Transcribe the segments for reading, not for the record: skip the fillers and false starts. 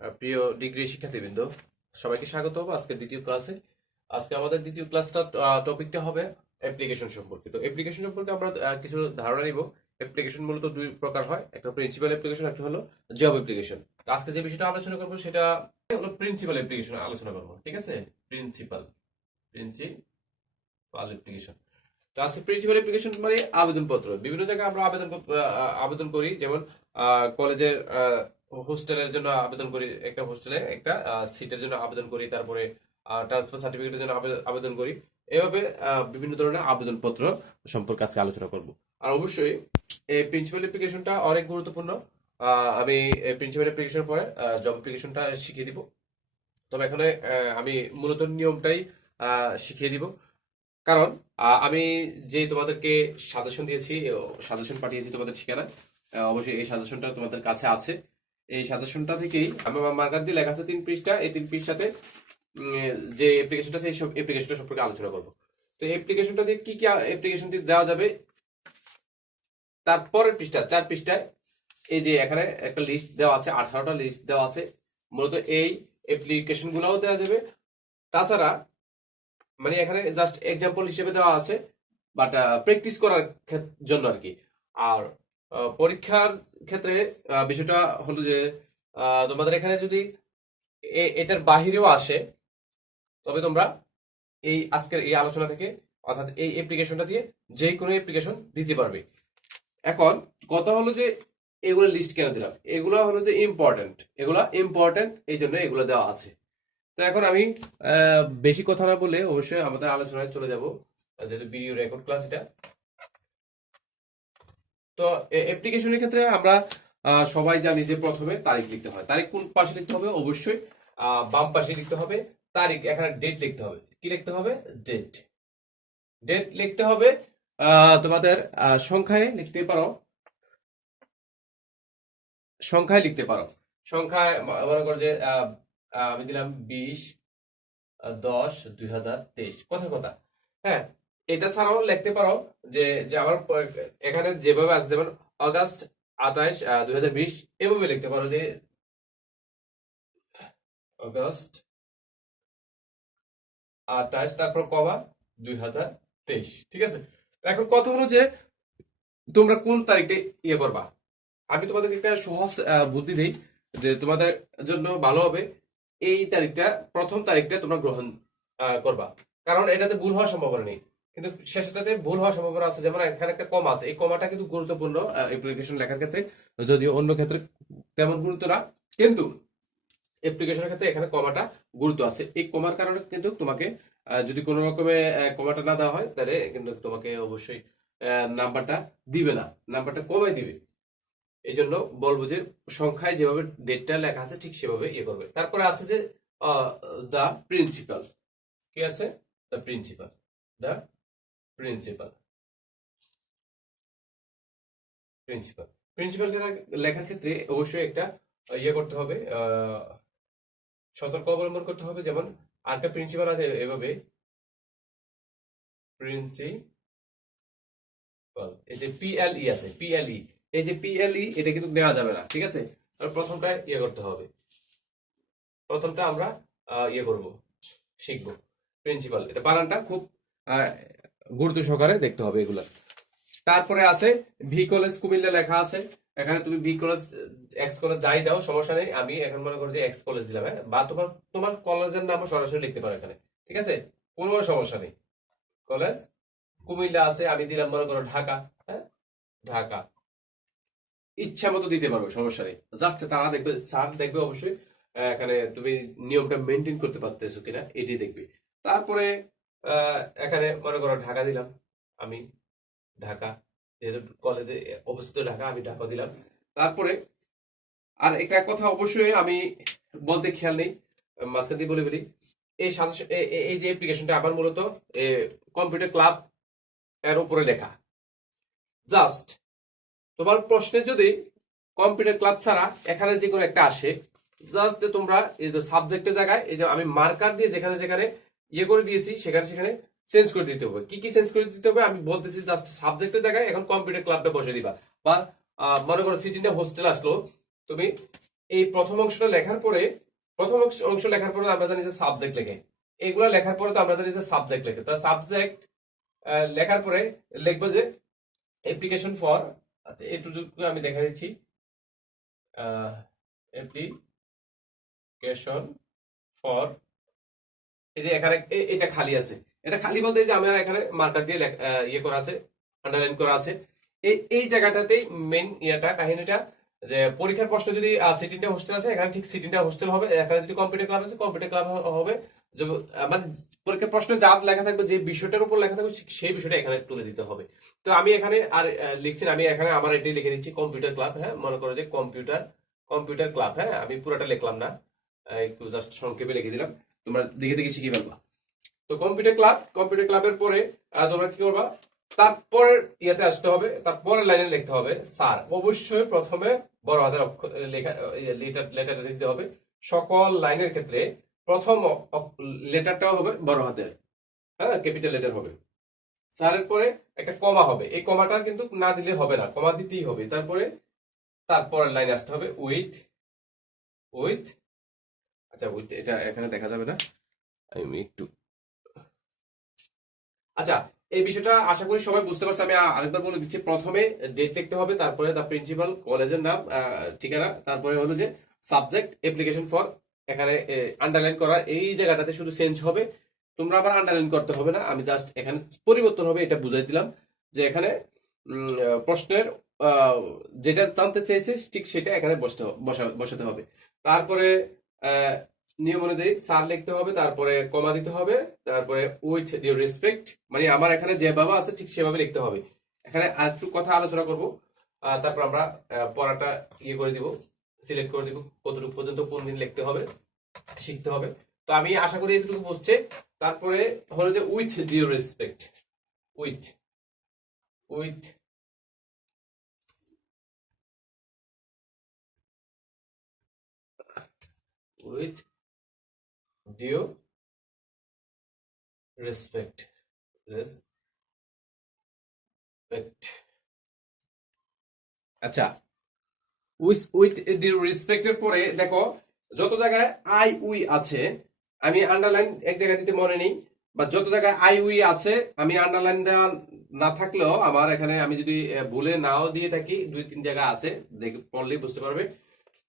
প্রিয় ডিগ্রি শিক্ষার্থীবৃন্দ, সবাইকে স্বাগত আজকে দ্বিতীয় ক্লাসে। আজকে আমাদের দ্বিতীয় ক্লাসটা টপিকটা হবে অ্যাপ্লিকেশন সম্পর্কে। তো অ্যাপ্লিকেশন সম্পর্কে আমরা কিছু ধারণা নিব। অ্যাপ্লিকেশন মূলত দুই প্রকার হয়, একটা প্রিন্সিপাল অ্যাপ্লিকেশন, একটা হলো জব অ্যাপ্লিকেশন। তো আজকে যে বিষয়টা আলোচনা করবো সেটা হলো প্রিন্সিপাল অ্যাপ্লিকেশন আলোচনা করবো, ঠিক আছে? Principal principal application. তো আজকে প্রিন্সিপাল অ্যাপ্লিকেশন মানে আবেদনপত্র। বিভিন্ন জায়গায় আমরা আবেদন করি, যেমন কলেজের হোস্টেলের জন্য আবেদন করি, একটা হোস্টেলে একটা সিটের জন্য আবেদন করি, তারপরে ট্রান্সফার সার্টিফিকেটের জন্য আবেদন করি। এভাবে বিভিন্ন ধরনের আবেদনপত্র সম্পর্কে আজকে আলোচনা করব। আর অবশ্যই এই প্রিন্সিপাল অ্যাপ্লিকেশনটা অনেক গুরুত্বপূর্ণ। আমি প্রিন্সিপাল অ্যাপ্লিকেশন পরে জব অ্যাপ্লিকেশনটা শিখিয়ে দিব। তবে এখানে আমি মূলত নিয়মটাই শিখিয়ে দিব। কারণ আমি যে তোমাদেরকে সাজেশন দিয়েছি, সাজেশন পাঠিয়েছি তোমাদের ঠিকানায়, অবশ্যই এই সাজেশনটা তোমাদের কাছে আছে। এই সাজেশনটা থেকেই আমি আমার মার্কার দিয়ে লেখা আছে 3 পৃষ্ঠা। এই 3 পৃষ্ঠাতে যে অ্যাপ্লিকেশনটা আছে, এই সব অ্যাপ্লিকেশনটা সম্পর্কে আলোচনা করবো। তো অ্যাপ্লিকেশনটা দিয়ে কি কি অ্যাপ্লিকেশন দিয়ে দেওয়া যাবে, তারপরের পৃষ্ঠা 4 পৃষ্ঠায় এই যে এখানে একটা লিস্ট দেওয়া আছে, 18টা লিস্ট দেওয়া আছে। মূলত এই অ্যাপ্লিকেশন গুলাও দেওয়া যাবে। তাছাড়া মানে এখানে জাস্ট এক্সাম্পল হিসেবে দেওয়া আছে, বাট প্র্যাকটিস করার জন্য আর কি। আর পরীক্ষার ক্ষেত্রে বিষয়টা হলো যে তোমাদের এখানে যদি এটার বাহিরেও আসে, তবে তোমরা এই আজকের এই আলোচনা থেকে, অর্থাৎ এই অ্যাপ্লিকেশনটা দিয়ে যে কোনো অ্যাপ্লিকেশন দিতে পারবে। এখন কথা হলো যে এগুলো লিস্ট কেন দিলাম, এগুলো হলো যে ইম্পর্টেন্ট, এগুলা ইম্পর্টেন্ট এই জন্য এগুলো দেওয়া আছে। তো এখন আমি বেশি কথা না বলে অবশ্যই আমাদের আলোচনায় চলে যাব, যেহেতু ভিডিও রেকর্ড ক্লাস এটা। তো অ্যাপ্লিকেশনের ক্ষেত্রে আমরা সবাই জানি যে প্রথমে তারিখ লিখতে হয়। তারিখ কোন পাশে লিখতে হবে? অবশ্যই বাম পাশে লিখতে হবে। তারিখ, এখানে ডেট লিখতে হবে। কি লিখতে হবে? ডেট। ডেট লিখতে হবে। তোমাদের সংখ্যায় লিখতে পারো, সংখ্যায় লিখতে পারো। সংখ্যায় মনে করো যে আমি দিলাম 20/10/2023, কথা কথা। হ্যাঁ, এটা ছাড়াও লিখতে পারো যে যে আমার এখানে যেভাবে আছে, যেমন অগাস্ট 28 2020, এভাবে লিখতে পারো যে অগাস্ট 28 তারপর কমা 2023, ঠিক আছে? তো এখন কথা হলো যে তোমরা কোন তারিখে ইয়ে করবা। আমি তোমাদের একটা সহজ বুদ্ধি দেই যে তোমাদের জন্য ভালো হবে এই তারিখটা, প্রথম তারিখটা তোমরা গ্রহণ করবা। কারণ এটাতে ভুল হওয়ার সম্ভাবনা নেই, কিন্তু শেষটাতে ভুল হওয়ার সম্ভাবনা আছে। যেমন এখানে একটা কমা আছে, এই কমাটা কিন্তু গুরুত্বপূর্ণ অ্যাপ্লিকেশন লেখার ক্ষেত্রে, যদিও অন্য ক্ষেত্রে তেমন গুরুত্ব না, কিন্তু অ্যাপ্লিকেশনের ক্ষেত্রে এখানে কমাটা গুরুত্ব আছে। এই কমার কারণে কিন্তু তোমাকে যদি কোনো রকমে কমাটা না দেওয়া হয়, তাহলে কিন্তু তোমাকে অবশ্যই নাম্বারটা দিবে না, নাম্বারটা কমাই দিবে। এই জন্য বলবো যে সংখ্যায় যেভাবে ডেটটা লেখা আছে ঠিক সেভাবে ইয়ে করবে। তারপরে আছে যে দা প্রিন্সিপাল। কি আছে? The principal. The principal. Principal principal লেখার ক্ষেত্রে অবশ্যই একটা ইয়ে করতে হবে, সতর্ক অবলম্বন করতে হবে। যেমন আরেকটা প্রিন্সিপাল আছে এভাবে, প্রিন্সিপাল, এই যে পিএলই আছে, পিএলই, এই যে পিএলই, এটা কিন্তু নেওয়া যাবে না, ঠিক আছে? প্রথমটা ইয়ে করতে হবে, প্রথমটা আমরা ইয়ে করব, শিখবো। প্রিন্সিপাল, এটা বানানটা খুব আহ, গুরুত্ব সহকারে দেখতে হবে এগুলা। তারপরে আছে ভি কলেজ কুমিল্লা লেখা আছে। এখানে তুমি ভি কলেজ এক্স কলেজ যাই দাও, সমস্যা নেই। আমি এখন মনে করি যে এক্স কলেজ দিলাম, হ্যাঁ, বা তোমার তোমার কলেজের নামও সরাসরি লিখতে পারো এখানে, ঠিক আছে? কোনো সমস্যা নেই। কলেজ কুমিল্লা আছে, আমি দিলাম মনে করো ঢাকা, হ্যাঁ, ঢাকা। ইচ্ছা মতো দিতে পারবে, সমস্যা নেই। জাস্ট তারা দেখবে, স্যার দেখবে অবশ্যই এখানে তুমি নিয়মটা মেনটেন করতে পারতেছো কিনা, এটি দেখবে। তারপরে এখানে মনে করো ঢাকা দিলাম, আমি ঢাকা, যেহেতু কলেজে অবস্থিত ঢাকা, আমি ঢাকা দিলাম। তারপরে আর একটা কথা অবশ্যই আমি বলতে খেয়াল নেই, মাঝখান দিয়ে বলে বলি, এই এই যে অ্যাপ্লিকেশনটা আমার মূলত কম্পিউটার ক্লাব এর উপরে লেখা। জাস্ট তোমার প্রশ্নে যদি কম্পিউটার ক্লাব ছাড়া এখানে যে কোনো একটা আসে, জাস্ট তোমরা এই যে সাবজেক্টের জায়গায় এই যে আমি মার্কার দিয়ে যেখানে যেখানে ইয়ে করে দিয়েছি, সেখানে সেখানে চেঞ্জ করে দিতে হবে। কি কি চেঞ্জ করে দিতে হবে আমি বলতেছি। জাস্ট সাবজেক্টের জায়গায় এখন কম্পিউটার ক্লাবটা বসে দিবা। বা মনে করো সিটি হোস্টেল আসলো, তুমি এই প্রথম অংশটা লেখার পরে আমরা জানি যে সাবজেক্ট লেখে, এগুলো লেখার পরে তো আমরা জানি যে সাবজেক্ট লেখে। তো সাবজেক্ট লেখার পরে লিখবো যে অ্যাপ্লিকেশন ফর, আচ্ছা এইটুকু আমি দেখা দিচ্ছি, অ্যাপ্লিকেশন ফর, এই যে এখানে এটা খালি আছে, এটা খালি বলতে এই যে আমার এখানে মার্কার দিয়ে ইয়ে করা আছে, আন্ডারলাইন করা আছে। এই জায়গাটাতেই মেইন কাহিনীটা, যে পরীক্ষার প্রশ্ন যদি সিটিনটা হোস্টেল আছে, এখানে ঠিক সিটিনটা হোস্টেল হবে, এখানে যদি কম্পিউটার ক্লাব আছে কম্পিউটার ক্লাব হবে। মানে পরীক্ষার প্রশ্নে যা লেখা থাকবে, যে বিষয়টার উপর লেখা থাকবে সেই বিষয়টা এখানে তুলে দিতে হবে। তো আমি এখানে আর লিখছি না, আমি এখানে আমার এটাই লিখে দিচ্ছি কম্পিউটার ক্লাব। হ্যাঁ, মনে করো যে কম্পিউটার ক্লাব। হ্যাঁ, আমি পুরোটা লিখলাম না, একটু জাস্ট সংক্ষেপে লিখে দিলাম, তোমরা দেখে দেখে শিখে ফেলবা। তো কম্পিউটার ক্লাবের পরে তোমরা কি করবা, তারপরের ইয়েতে আসতে হবে, তারপরের লাইনে লিখতে হবে স্যার। অবশ্যই প্রথমে বড় হাতের লেখা লেটারটা দিতে হবে। সকল লাইনের ক্ষেত্রে প্রথম লেটারটাও হবে বড় হাতের, হ্যাঁ, ক্যাপিটাল লেটার হবে। স্যারের পরে একটা কমা হবে, এই কমাটা কিন্তু না দিলে হবে না, কমা দিতেই হবে। তারপরের লাইনে আসতে হবে উইথ, আচ্ছা উইথ এটা এখানে দেখা যাবে না, আমি একটু, আচ্ছা এই বিষয়টা আশা করি সবাই বুঝতে পারছে। আমি আরেকবার বলে দিচ্ছি, প্রথমে ডেট লিখতে হবে, তারপরে দ্য প্রিন্সিপাল, কলেজের নাম, ঠিকানা, তারপরে হলো যে সাবজেক্ট, অ্যাপ্লিকেশন ফর, এখানে আন্ডারলাইন করার এই জায়গাটাতে শুধু চেঞ্জ হবে, তোমরা আবার আন্ডারলাইন করতে হবে না, আমি জাস্ট এখানে পরিবর্তন হবে এটা বুঝাই দিলাম, যে এখানে প্রশ্নের যেটা জানতে চেয়েছে ঠিক সেটা এখানে বসাতে হবে। তারপরে নিয়ম অনুযায়ী স্যার লিখতে হবে, তারপরে কমা দিতে হবে, তারপরে উইথ ডিউ রেসপেক্ট, মানে আমার এখানে যেভাবে আছে ঠিক সেভাবে লিখতে হবে। এখানে আর একটু কথা আলোচনা করব, তারপর আমরা পড়াটা ইয়ে করে দিব, সিলেক্ট করে দিব কতটুকু পর্যন্ত কোন দিন লিখতে হবে, শিখতে হবে। তো আমি আশা করি এতটুকু বুঝছে। তারপরে হলো যে with due respect, with with with due respect, আচ্ছা উইথ ডিউ রেসপেক্টের পরে দেখো যত জায়গায় আই উই আছে, আমি আন্ডারলাইন এক জায়গায় দিতে মনে নেই, বা যত জায়গায় আই উই আছে আমি আন্ডারলাইন দেওয়া না থাকলেও আমার এখানে আমি যদি ভুলে নাও দিয়ে থাকি, 2-3 জায়গা আছে, দেখে পড়লেই বুঝতে পারবে।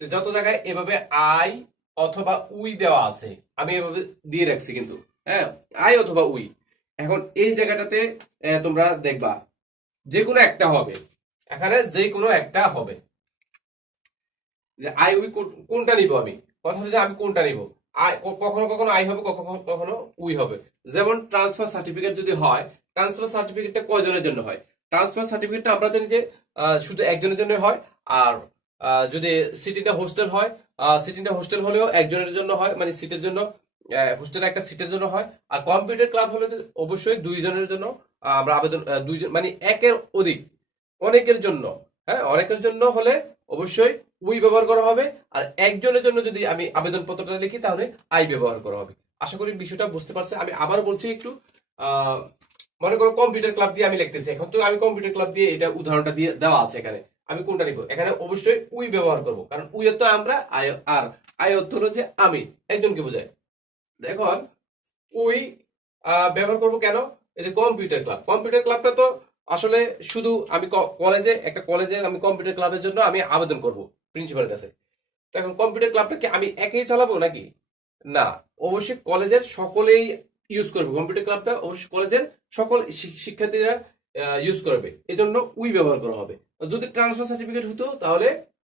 যত জায়গায় এভাবে আই অথবা উই দেওয়া আছে আমি এভাবে দিয়ে রাখছি কিন্তু, হ্যাঁ, আই অথবা উই। এখন এই জায়গাটাতে তোমরা দেখবা যে কোনো একটা হবে, এখানে যে কোনো একটা হবে, যে আই উই কোনটা নিব, আমি কথা হচ্ছে আমি কোনটা নিব। আই কখনো কখনো আই হবে, কখনো কখনো উই হবে। যেমন ট্রান্সফার সার্টিফিকেট যদি হয়, ট্রান্সফার সার্টিফিকেটটা কয়জনের জন্য হয়? ট্রান্সফার সার্টিফিকেটটা আমরা জানি যে শুধু একজনের জন্য হয়। আর যদি সিটিটা হোস্টেল হয়, সিটিটা হোস্টেল হলেও একজনের জন্য হয়, মানে সিটের জন্য, হোস্টেল একটা সিটের জন্য হয়। আর কম্পিউটার ক্লাব হলে অবশ্যই 2 জনের জন্য আমরা আবেদন, 2 জন মানে একের অধিক, অনেকের জন্য, হ্যাঁ, অনেকের জন্য হলে অবশ্যই উই ব্যবহার করা হবে। আর একজনের জন্য যদি আমি আবেদন পত্রটা লিখি তাহলে আই ব্যবহার করা হবে। আশা করি বিষয়টা বুঝতে পারছে। আমি আবার বলছি একটু, মনে করো কম্পিউটার ক্লাব দিয়ে আমি লিখতেছি, এখন তো আমি কম্পিউটার ক্লাব দিয়ে এটা উদাহরণটা দিয়ে দেওয়া আছে এখানে, আমি কোনটা নিব, এখানে অবশ্যই উই ব্যবহার করব, কারণ উই তো আমরা, আর আই অর্থ হলো যে আমি, একজনকে বোঝায়। দেখুন উই ব্যবহার করব কেন, এই যে কম্পিউটার ক্লাবটা তো আসলে শুধু আমি কলেজে আমি কম্পিউটার ক্লাবের জন্য আমি আবেদন করব প্রিন্সিপালের কাছে। তো এখন কম্পিউটার ক্লাবটা কি আমি একাই চালাবো নাকি? না, অবশ্যই কলেজের সকলেই ইউজ করবে কম্পিউটার ক্লাবটা, অবশ্যই কলেজের সকল শিক্ষার্থীরা ইউজ করবে, এই জন্য উই ব্যবহার করা হবে। যদি ট্রান্সফার সার্টিফিকেট হতো তাহলে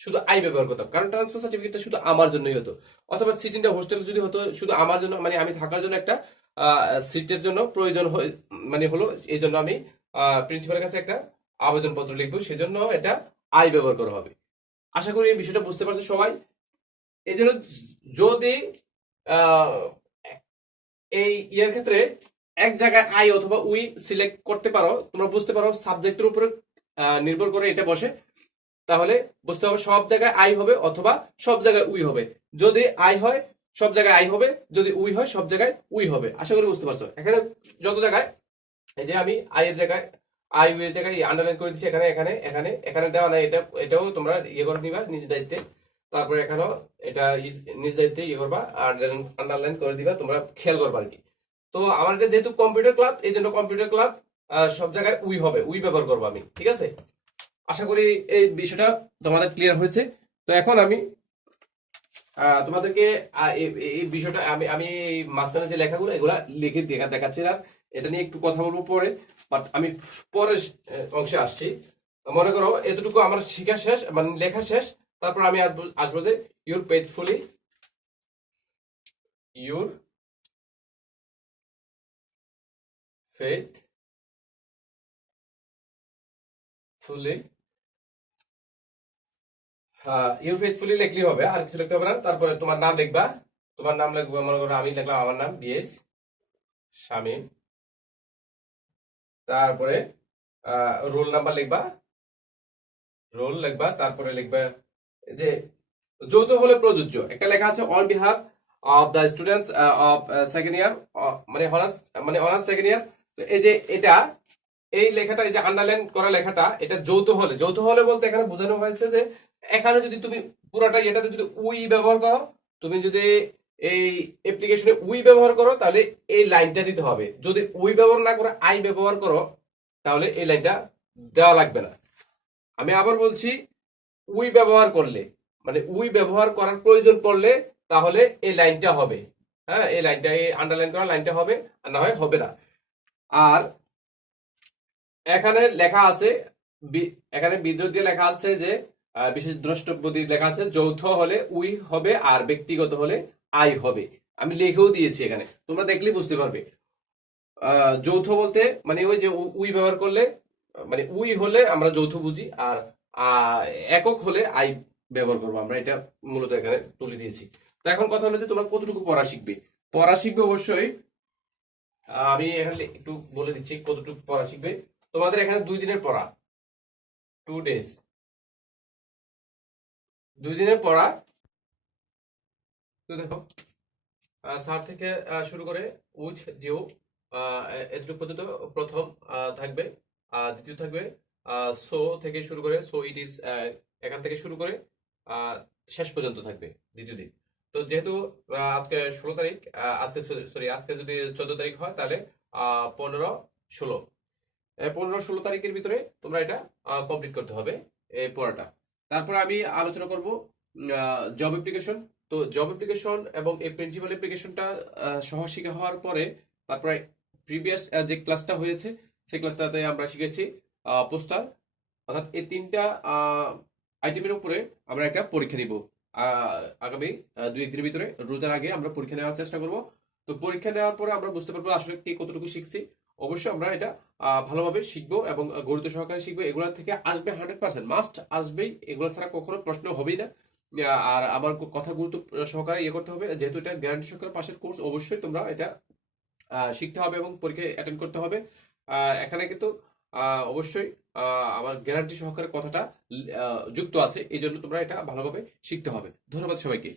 শুধু আই ব্যবহার করতাম, কারণ ট্রান্সফার সার্টিফিকেটটা শুধু আমার জন্যই হতো। অথবা সিটিংটা হোস্টেল যদি হতো শুধু আমার জন্য, মানে আমি থাকার জন্য একটা সিটের জন্য প্রয়োজন মানে হলো, এই জন্য আমি প্রিন্সিপালের কাছে একটা আবেদনপত্র লিখবো, সেজন্য এটা আই ব্যবহার করা হবে। আশা করি এই বিষয়টা বুঝতে পারছে সবাই। এই জন্য যদি আহ, এই ইয়ের ক্ষেত্রে এক জায়গায় আই অথবা উই সিলেক্ট করতে পারো, তোমরা বুঝতে পারো সাবজেক্টের উপরে নির্ভর করে এটা বসে, তাহলে বুঝতে হবে সব জায়গায় আই হবে অথবা সব জায়গায় উই হবে। যদি আই হয় সব জায়গায় আই হবে, যদি উই হয় সব জায়গায় উই হবে। আশা করি বুঝতে পারছো। এখানে যত জায়গায়, এই যে আমি আই এর জায়গায় আই উই এর জায়গায় আন্ডারলাইন করে দিচ্ছি, এখানে এখানে এখানে এখানে দেওয়া নাই, এটাও তোমরা ইয়ে করে নিবা নিজ দায়িত্বে। তারপরে এখানেও এটা নিজ দায়িত্বে ইয়ে করবা, আন্ডারলাইন করে দিবা, তোমরা খেয়াল করবা আর কি। তো আমার এটা যেহেতু কম্পিউটার ক্লাব, এই জন্য কম্পিউটার ক্লাব সব জায়গায় উই হবে, উই ব্যবহার করবো আমি, ঠিক আছে। আশা করি এই বিষয়টা তোমাদের ক্লিয়ার হয়েছে। তো এখন আমি তোমাদেরকে এই বিষয়টা আমি আমি এই মাঝখানে যে লেখাগুলো এগুলা লিখে দেখাচ্ছি না, এটা নিয়ে একটু কথা বলবো পরে, বাট আমি পরের অংশে আসছি। মনে করো এতটুকু আমার শেখা শেষ, মানে লেখা শেষ, তারপর আমি আসবো যে your faithfully, your faithfully, your faithfully লিখলেই হবে, আর কিছু লিখতে হবে না। তারপরে তোমার নাম লিখবা, তোমার নাম লিখবা, মনে করো আমি লিখলাম আমার নাম ডিএস শামীম। তারপরে রোল নাম্বার লিখবা, তারপরে লিখবা যে যৌথ হলে প্রযোজ্য, একটা লেখা আছে on behalf of the students of second year, মানে অনার্স সেকেন্ড ইয়ার। এই যে এটা, এই লেখাটা, এই যে আন্ডারলাইন করা লেখাটা, এটা যৌথ হলে বলতে এখানে বোঝানো হয়েছে যে এখানে যদি তুমি পুরাটা এটাতে যদি উই ব্যবহার করো, তুমি যদি এই অ্যাপ্লিকেশনে উই ব্যবহার করো, তাহলে এই লাইনটা দিতে হবে। যদি উই ব্যবহার না করে আই ব্যবহার করো, তাহলে এই লাইনটা দেওয়া লাগবে না। আমি আবার বলছি, উই ব্যবহার করলে, মানে উই ব্যবহার করার প্রয়োজন পড়লে তাহলে এই লাইনটা হবে। হ্যাঁ, এই লাইনটা, এই আন্ডারলাইন করা লাইনটা হবে, আর না হয় হবে না। আর এখানে লেখা আছে, এখানে বিদ্রোহ দিয়ে লেখা আছে যে বিশেষ দ্রষ্টব্য দিয়ে লেখা আছে যৌথ হলে উই হবে আর ব্যক্তিগত হলে আই হবে। আমি লিখেও দিয়েছি এখানে, তোমরা দেখলেই বুঝতে পারবে। যৌথ বলতে মানে ওই যে উই ব্যবহার করলে, মানে উই হলে আমরা যৌথ বুঝি, আর একক হলে আই ব্যবহার করবো আমরা, এটা মূলত এখানে তুলে দিয়েছি। তো এখন কথা হলো যে তোমরা কতটুকু পড়া শিখবে অবশ্যই। আমি এখানে একটু বলে দিচ্ছি কতটুকু পড়া শিখবে। তোমাদের এখানে 2 দিনের পড়া, 2 days, 2 দিনের পড়া। তো দেখো, স্যার থেকে শুরু করে উইথ জিও এতটুকু পর্যন্ত প্রথম থাকবে, দ্বিতীয় থাকবে সো থেকে শুরু করে সো ইট ইজ, এখান থেকে শুরু করে শেষ পর্যন্ত থাকবে দ্বিতীয় দিন। তো যেহেতু আজকে 16 তারিখ, আজকে সরি আজকে যদি 14 তারিখ হয়, তাহলে 15-16, 15-16 তারিখের ভিতরে তোমরা এটা কমপ্লিট করতে হবে এই পড়াটা। তারপর আমি আলোচনা করব জব অ্যাপ্লিকেশন। তো জব অ্যাপ্লিকেশন এবং এই প্রিন্সিপাল অ্যাপ্লিকেশনটা সহ শিখা হওয়ার পরে, তারপরে প্রিভিয়াস যে ক্লাসটা হয়েছে সেই ক্লাসটাতে আমরা শিখেছি পোস্টার। অর্থাৎ এই 3টা আইটেমের উপরে আমরা একটা পরীক্ষা নিব আগামী 2-1 দিনের ভিতরে, রোজার আগে আমরা পরীক্ষা নেওয়ার চেষ্টা করব। তো পরীক্ষা নেওয়ার পরে আমরা বুঝতে পারবো আসলে কে কতটুকু শিখছি। অবশ্যই আমরা এটা ভালোভাবে শিখবো এবং গুরুত্ব সহকারে শিখবো। এগুলা থেকে আসবে 100%, মাস্ট আসবেই, এগুলো ছাড়া কখনো প্রশ্ন হবেই না। আর আমার কথা গুরুত্ব সহকারে ইয়ে করতে হবে, যেহেতু এটা গ্যারান্টি সহকারে পাশের কোর্স, অবশ্যই তোমরা এটা শিখতে হবে এবং পরীক্ষায় অ্যাটেন্ড করতে হবে। এখানে কিন্তু অবশ্যই আমার গ্যারান্টি সহকারে কথাটা যুক্ত আছে, এই জন্য তোমরা এটা ভালোভাবে শিখতে হবে। ধন্যবাদ সবাইকে।